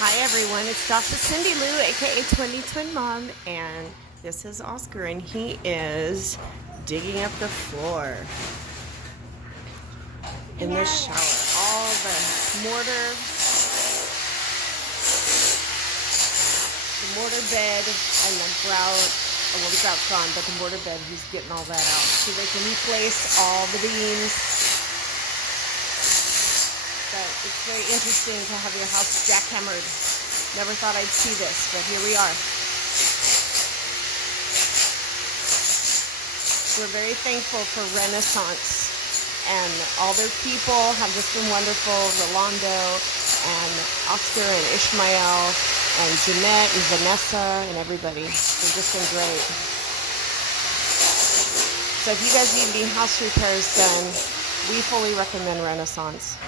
Hi everyone, it's Dr. Cindy Lou, aka Twin Mom, and this is Oscar, and he is digging up the floor in the shower. All the mortar bed, and the grout. Well, the grout's gone, but the mortar bed, he's getting all that out so they can replace all the beams. But it's very interesting to have your house jackhammered. Never thought I'd see this, but here we are. We're very thankful for Renaissance, and all their people have just been wonderful. Rolando and Oscar and Ishmael and Jeanette and Vanessa and everybody. They've just been great. So if you guys need any house repairs done, we fully recommend Renaissance.